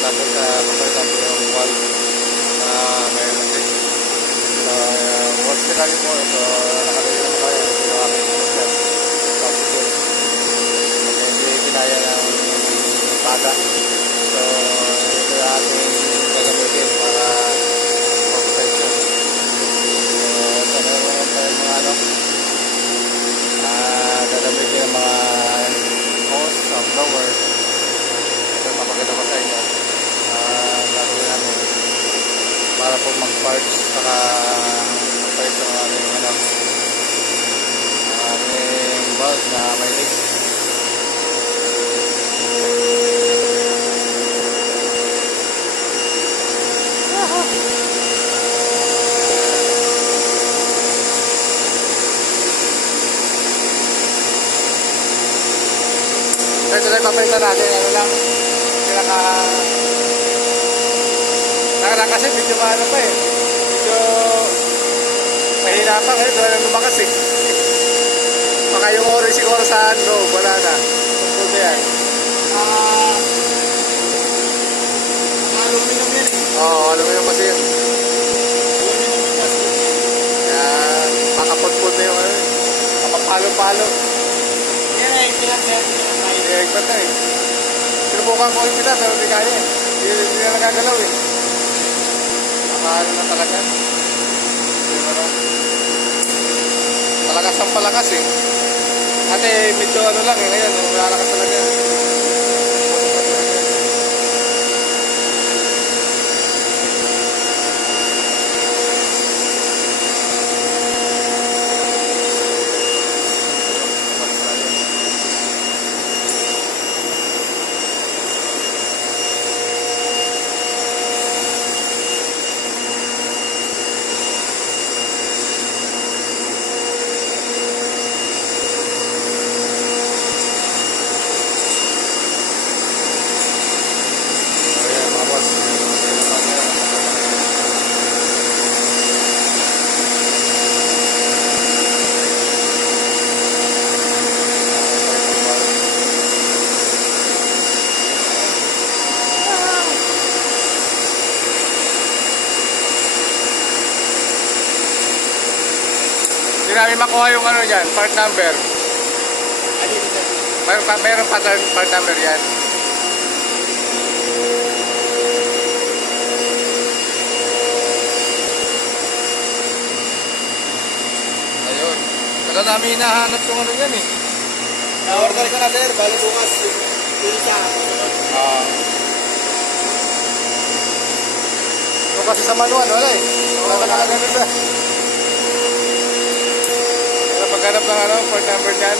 Tapos papalitan po yung valve na mayroon din. So, what's the value po? So, nakalagay naman tayo. Ito yung aming system. Tapos yun. Hindi kinaya ng paga. So, ito yung ating gagamitin para protection. So, ito meron tayo mga gagamitin yung mga hose, blower. Ito, papakita ko sa inyo. Gagawin namin para po mag-parts saka mag-parts yung aming valve na may leak. Ito na papalitan natin. Ano lang kasi medyo maano pa eh. Medyo mahina pa ngayon. Wala nang lumakas eh. Baka yung orange siguro sa loob. Wala na. Tungkol na yan. Aluminum yan eh. Oo, aluminum kasi yun. Aluminum yung plastic. Yan. Makapot-pot na yung ano. Kapapalo-palo. Yan ay pinag-set. Higpat na eh. Sinubukan ko yung pita pero hindi kaya eh. Hindi na nagagalaw eh. Nakahalo na talaga. Palakas ang palakas eh. Ate medyo ano lang eh. Ngayon malalakas talaga. Hindi namin makuha yung ano dyan, part number. Mayroon pa part number yan. Ayun. Tagal namin hinahanap yung ano yan eh. Na-order ka na sir, bali bukas yung isa. Ito kasi sa manual, wala eh. Wala nakalagay nila. Pero paghanap ng part number yan,